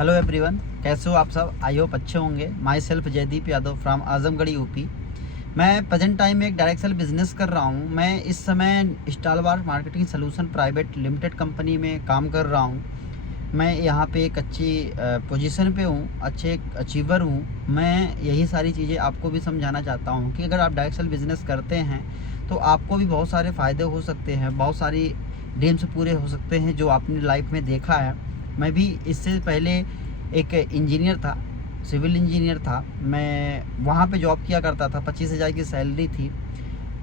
Hello everyone, कैसे हो आप सब? आई होप अच्छे होंगे। Myself Jaideep Yadav from Azamgarh UP. मैं प्रेजेंट टाइम में एक डायरेक्ट सेल बिजनेस कर रहा हूँ। मैं इस समय stalwart marketing solution private limited company में काम कर रहा हूँ। मैं यहाँ पे एक अच्छी पोजीशन पे हूँ, अच्छे अचीवर हूँ। मैं यही सारी चीज़ें आपको भी समझाना चाहता हूँ कि अगर आप डायरेक्ट सेल बिज़नेस करते हैं तो आपको भी बहुत सारे फ़ायदे हो सकते हैं, बहुत सारी ड्रीम्स पूरे हो सकते हैं जो आपने लाइफ में देखा है। मैं भी इससे पहले एक इंजीनियर था, सिविल इंजीनियर था। मैं वहाँ पे जॉब किया करता था, 25,000 की सैलरी थी।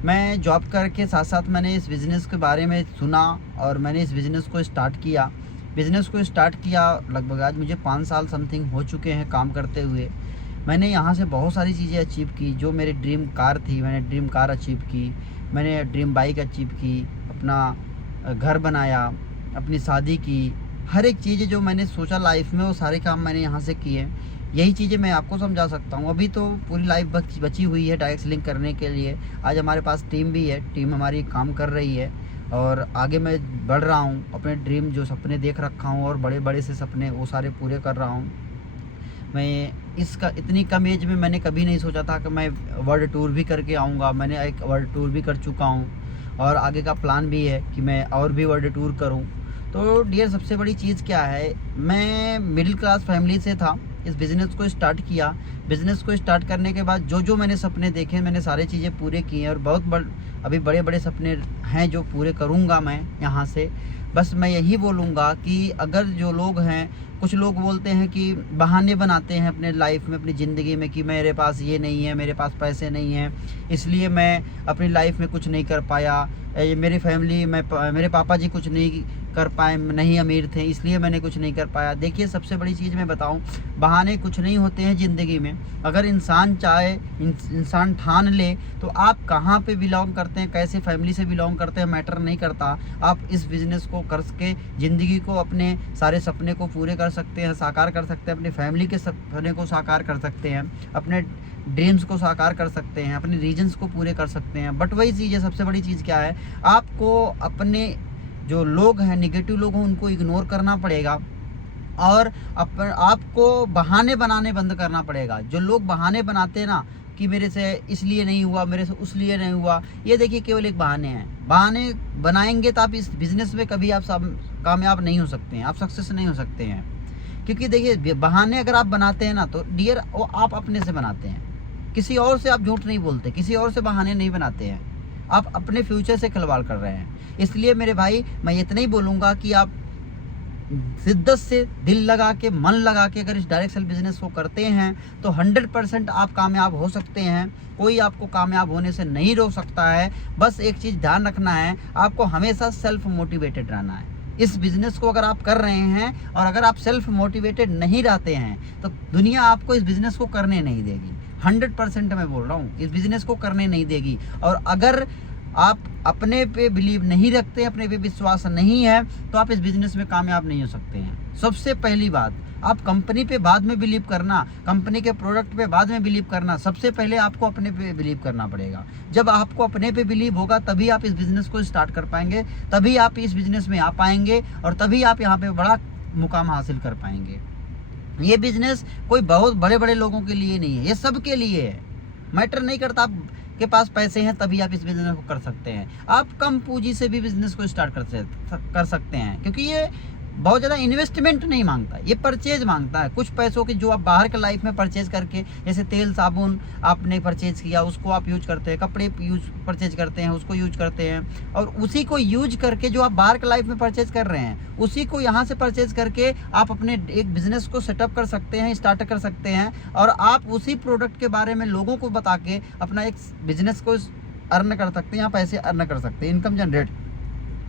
मैं जॉब करके साथ साथ मैंने इस बिज़नेस के बारे में सुना और मैंने इस बिज़नेस को स्टार्ट किया। लगभग आज मुझे 5 साल समथिंग हो चुके हैं काम करते हुए। मैंने यहाँ से बहुत सारी चीज़ें अचीव की। जो मेरी ड्रीम कार थी, मैंने ड्रीम कार अचीव की। मैंने ड्रीम बाइक अचीव की, अपना घर बनाया, अपनी शादी की। हर एक चीज़ जो मैंने सोचा लाइफ में, वो सारे काम मैंने यहाँ से किए। यही चीज़ें मैं आपको समझा सकता हूँ। अभी तो पूरी लाइफ बची हुई है डायरेक्ट सेलिंग करने के लिए। आज हमारे पास टीम भी है, टीम हमारी काम कर रही है और आगे मैं बढ़ रहा हूँ। अपने ड्रीम जो सपने देख रखा हूँ और बड़े बड़े से सपने, वो सारे पूरे कर रहा हूँ। मैं इतनी कम एज में मैंने कभी नहीं सोचा था कि मैं वर्ल्ड टूर भी करके आऊँगा। मैंने एक वर्ल्ड टूर भी कर चुका हूँ और आगे का प्लान भी है कि मैं और भी वर्ल्ड टूर करूँ। तो डियर, सबसे बड़ी चीज़ क्या है, मैं मिडिल क्लास फैमिली से था। इस बिज़नेस को स्टार्ट किया। बिज़नेस को स्टार्ट करने के बाद जो मैंने सपने देखे, मैंने सारी चीज़ें पूरे की हैं और अभी बड़े बड़े सपने हैं जो पूरे करूँगा मैं यहाँ से। बस मैं यही बोलूँगा कि अगर जो लोग हैं, कुछ लोग बोलते हैं कि बहाने बनाते हैं अपने लाइफ में, अपनी ज़िंदगी में, कि मेरे पास ये नहीं है, मेरे पास पैसे नहीं हैं, इसलिए मैं अपनी लाइफ में कुछ नहीं कर पाया। मेरी फैमिली में मेरे पापा जी कुछ नहीं कर पाए, नहीं अमीर थे, इसलिए मैंने कुछ नहीं कर पाया। देखिए, सबसे बड़ी चीज़ मैं बताऊं, बहाने कुछ नहीं होते हैं ज़िंदगी में। अगर इंसान चाहे, इंसान ठान ले, तो आप कहाँ पे बिलोंग करते हैं, कैसे फैमिली से बिलोंग करते हैं, मैटर नहीं करता। आप इस बिज़नेस को करके ज़िंदगी को, अपने सारे सपने को पूरे कर सकते हैं, साकार कर सकते हैं, अपनी फैमिली के सपने को साकार कर सकते हैं, अपने ड्रीम्स को साकार कर सकते हैं, अपने रीजन्स को पूरे कर सकते हैं। बट वही चीज़ है, सबसे बड़ी चीज़ क्या है, आपको अपने जो लोग हैं, नेगेटिव लोग हैं, उनको इग्नोर करना पड़ेगा और आपको बहाने बनाने बंद करना पड़ेगा। जो लोग बहाने बनाते हैं ना कि मेरे से इसलिए नहीं हुआ, मेरे से उसलिए नहीं हुआ, ये देखिए केवल एक बहाने हैं। बहाने बनाएंगे तो आप इस बिज़नेस में कभी आप कामयाब नहीं हो सकते हैं, आप सक्सेस नहीं हो सकते हैं। क्योंकि देखिए, बहाने अगर आप बनाते हैं ना, तो डियर, वो आप अपने से बनाते हैं। किसी और से आप झूठ नहीं बोलते, किसी और से बहाने नहीं बनाते हैं। आप अपने फ्यूचर से खिलवाड़ कर रहे हैं। इसलिए मेरे भाई, मैं इतना ही बोलूँगा कि आप शिद्दत से, दिल लगा के, मन लगा के अगर इस डायरेक्ट सेल बिज़नेस को करते हैं तो 100% आप कामयाब हो सकते हैं। कोई आपको कामयाब होने से नहीं रोक सकता है। बस एक चीज़ ध्यान रखना है, आपको हमेशा सेल्फ मोटिवेटेड रहना है। इस बिज़नेस को अगर आप कर रहे हैं और अगर आप सेल्फ मोटिवेटेड नहीं रहते हैं तो दुनिया आपको इस बिज़नेस को करने नहीं देगी। 100% मैं बोल रहा हूँ, इस बिज़नेस को करने नहीं देगी। और अगर आप अपने पे बिलीव नहीं रखते, अपने पे विश्वास नहीं है, तो आप इस बिज़नेस में कामयाब नहीं हो सकते हैं। सबसे पहली बात, आप कंपनी पे बाद में बिलीव करना, कंपनी के प्रोडक्ट पे बाद में बिलीव करना। सबसे पहले आपको अपने पे बिलीव करना पड़ेगा। जब आपको अपने पे बिलीव होगा तभी आप इस बिज़नेस को स्टार्ट कर पाएंगे, तभी आप इस बिज़नेस में आ पाएंगे और तभी आप यहाँ पे बड़ा मुकाम हासिल कर पाएंगे। ये बिज़नेस कोई बहुत बड़े बड़े लोगों के लिए नहीं है, ये सबके लिए है। मैटर नहीं करता आप के पास पैसे हैं तभी आप इस बिज़नेस को कर सकते हैं। आप कम पूंजी से भी बिज़नेस को स्टार्ट कर सकते हैं, क्योंकि ये बहुत ज़्यादा इन्वेस्टमेंट नहीं मांगता, ये परचेज मांगता है। कुछ पैसों की जो आप बाहर के लाइफ में परचेज करके, जैसे तेल साबुन आपने परचेज किया, उसको आप यूज करते हैं, कपड़े परचेज करते हैं, उसको यूज करते हैं, और उसी को यूज करके जो आप बाहर के लाइफ में परचेज कर रहे हैं, उसी को यहाँ से परचेज करके आप अपने एक बिज़नेस को सेटअप कर सकते हैं, स्टार्ट कर सकते हैं। और आप उसी प्रोडक्ट के बारे में लोगों को बता के अपना एक बिज़नेस को अर्न कर सकते हैं, या पैसे अर्न कर सकते हैं, इनकम जनरेट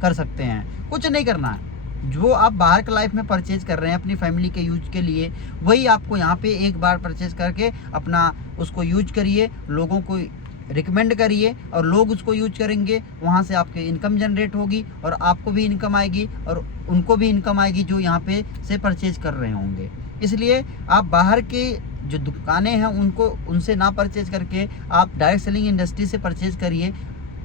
कर सकते हैं। कुछ नहीं करना है। जो आप बाहर के लाइफ में परचेज कर रहे हैं अपनी फैमिली के यूज के लिए, वही आपको यहाँ पे एक बार परचेज करके अपना उसको यूज करिए, लोगों को रिकमेंड करिए और लोग उसको यूज करेंगे। वहाँ से आपकी इनकम जनरेट होगी और आपको भी इनकम आएगी और उनको भी इनकम आएगी जो यहाँ पे से परचेज कर रहे होंगे। इसलिए आप बाहर के जो दुकानें हैं उनसे ना परचेज करके आप डायरेक्ट सेलिंग इंडस्ट्री से परचेज करिए।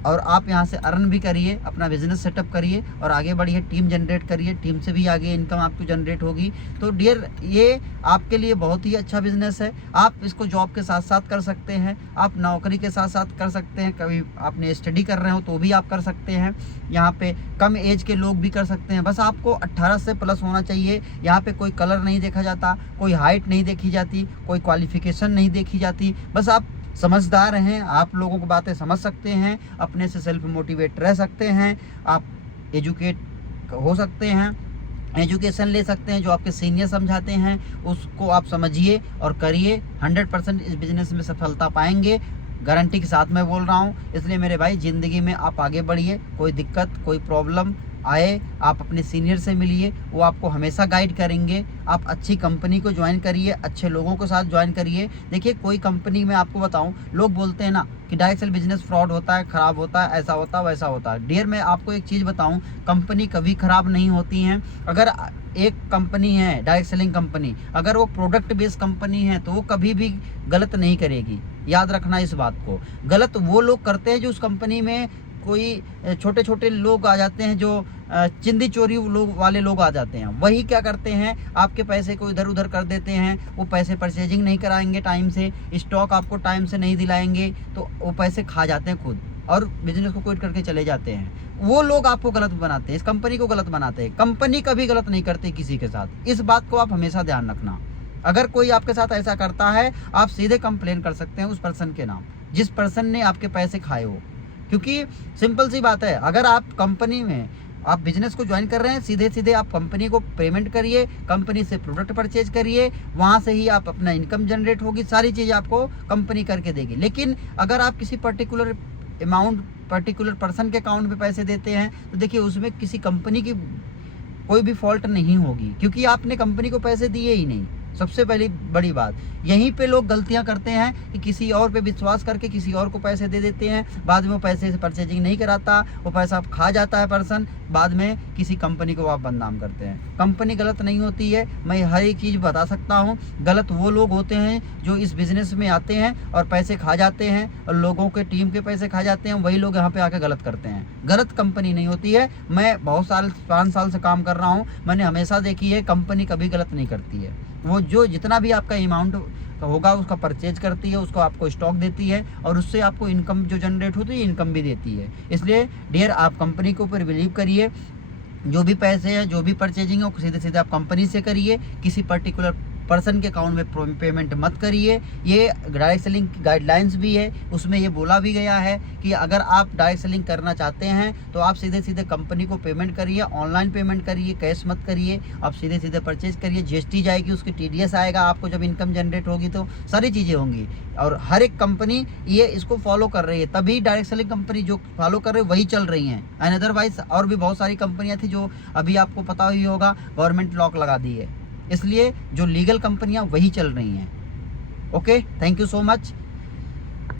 और आप यहाँ से अर्न भी करिए, अपना बिजनेस सेटअप करिए और आगे बढ़िए, टीम जनरेट करिए, टीम से भी आगे इनकम आपको जनरेट होगी। तो डियर ये आपके लिए बहुत ही अच्छा बिजनेस है। आप इसको जॉब के साथ साथ कर सकते हैं, आप नौकरी के साथ साथ कर सकते हैं, कभी आपने स्टडी कर रहे हो तो भी आप कर सकते हैं। यहाँ पे कम एज के लोग भी कर सकते हैं, बस आपको 18 से प्लस होना चाहिए। यहाँ पे कोई कलर नहीं देखा जाता, कोई हाइट नहीं देखी जाती, कोई क्वालिफिकेशन नहीं देखी जाती, बस आप समझदार हैं, आप लोगों को बातें समझ सकते हैं, अपने से सेल्फ मोटिवेट रह सकते हैं, आप एजुकेट हो सकते हैं, एजुकेशन ले सकते हैं, जो आपके सीनियर समझाते हैं उसको आप समझिए और करिए। 100% इस बिज़नेस में सफलता पाएंगे, गारंटी के साथ मैं बोल रहा हूँ। इसलिए मेरे भाई ज़िंदगी में आप आगे बढ़िए, कोई दिक्कत कोई प्रॉब्लम आए आप अपने सीनियर से मिलिए, वो आपको हमेशा गाइड करेंगे। आप अच्छी कंपनी को ज्वाइन करिए, अच्छे लोगों के साथ ज्वाइन करिए। देखिए कोई कंपनी में आपको बताऊं, लोग बोलते हैं ना कि डायरेक्ट सेल बिजनेस फ्रॉड होता है, ख़राब होता है, ऐसा होता है वैसा होता है। डियर मैं आपको एक चीज़ बताऊं, कंपनी कभी ख़राब नहीं होती हैं। अगर एक कंपनी है डायरेक्ट सेलिंग कंपनी, अगर वो प्रोडक्ट बेस्ड कंपनी है तो वो कभी भी गलत नहीं करेगी। याद रखना इस बात को। गलत वो लोग करते हैं जो उस कंपनी में कोई छोटे छोटे लोग आ जाते हैं, जो चिंदी चोरी लोग वाले लोग आ जाते हैं, वही क्या करते हैं आपके पैसे को इधर उधर कर देते हैं। वो पैसे परचेजिंग नहीं कराएंगे टाइम से, स्टॉक आपको टाइम से नहीं दिलाएंगे, तो वो पैसे खा जाते हैं खुद और बिजनेस को क्विट करके चले जाते हैं। वो लोग आपको गलत बनाते हैं, इस कंपनी को गलत बनाते हैं। कंपनी कभी गलत नहीं करती किसी के साथ, इस बात को आप हमेशा ध्यान रखना। अगर कोई आपके साथ ऐसा करता है, आप सीधे कंप्लेन कर सकते हैं उस पर्सन के नाम, जिस पर्सन ने आपके पैसे खाए हो। क्योंकि सिंपल सी बात है, अगर आप कंपनी में आप बिजनेस को ज्वाइन कर रहे हैं, सीधे सीधे आप कंपनी को पेमेंट करिए, कंपनी से प्रोडक्ट परचेज करिए, वहाँ से ही आप अपना इनकम जनरेट होगी, सारी चीज़ आपको कंपनी करके देगी। लेकिन अगर आप किसी पर्टिकुलर अमाउंट पर्टिकुलर पर्सन के अकाउंट में पैसे देते हैं, तो देखिए उसमें किसी कंपनी की कोई भी फॉल्ट नहीं होगी, क्योंकि आपने कंपनी को पैसे दिए ही नहीं। सबसे पहली बड़ी बात यहीं पे लोग गलतियां करते हैं कि किसी और पे विश्वास करके किसी और को पैसे दे देते हैं, बाद में वो पैसे से परचेजिंग नहीं कराता, वो पैसा खा जाता है पर्सन, बाद में किसी कंपनी को आप बदनाम करते हैं। कंपनी गलत नहीं होती है, मैं हर एक चीज़ बता सकता हूँ। गलत वो लोग होते हैं जो इस बिज़नेस में आते हैं और पैसे खा जाते हैं और लोगों के टीम के पैसे खा जाते हैं, वही लोग यहाँ पे आके गलत करते हैं। गलत कंपनी नहीं होती है। मैं बहुत साल 5 साल से काम कर रहा हूँ, मैंने हमेशा देखी है कंपनी कभी गलत नहीं करती है। वो जो जितना भी आपका अमाउंट होगा उसका परचेज करती है, उसको आपको स्टॉक देती है और उससे आपको इनकम जो जनरेट होती है इनकम भी देती है। इसलिए डियर आप कंपनी के ऊपर बिलीव करिए, जो भी पैसे हैं जो भी परचेजिंग है सीधे सीधे आप कंपनी से करिए, किसी पर्टिकुलर पर्सन के अकाउंट में पेमेंट मत करिए। ये डायरेक्ट सेलिंग की गाइडलाइंस भी है, उसमें ये बोला भी गया है कि अगर आप डायरेक्ट सेलिंग करना चाहते हैं तो आप सीधे सीधे कंपनी को पेमेंट करिए, ऑनलाइन पेमेंट करिए, कैश मत करिए, आप सीधे सीधे परचेज करिए। जीएसटी जाएगी, उसकी TDS आएगा आपको, जब इनकम जनरेट होगी तो सारी चीज़ें होंगी। और हर एक कंपनी ये इसको फॉलो कर रही है, तभी डायरेक्ट सेलिंग कंपनी जो फॉलो कर रही है वही चल रही हैं। एंड अदरवाइज और भी बहुत सारी कंपनियाँ थी जो अभी आपको पता ही होगा गवर्नमेंट लॉक लगा दी है, इसलिए जो लीगल कंपनियां वही चल रही हैं। Okay, thank you so much.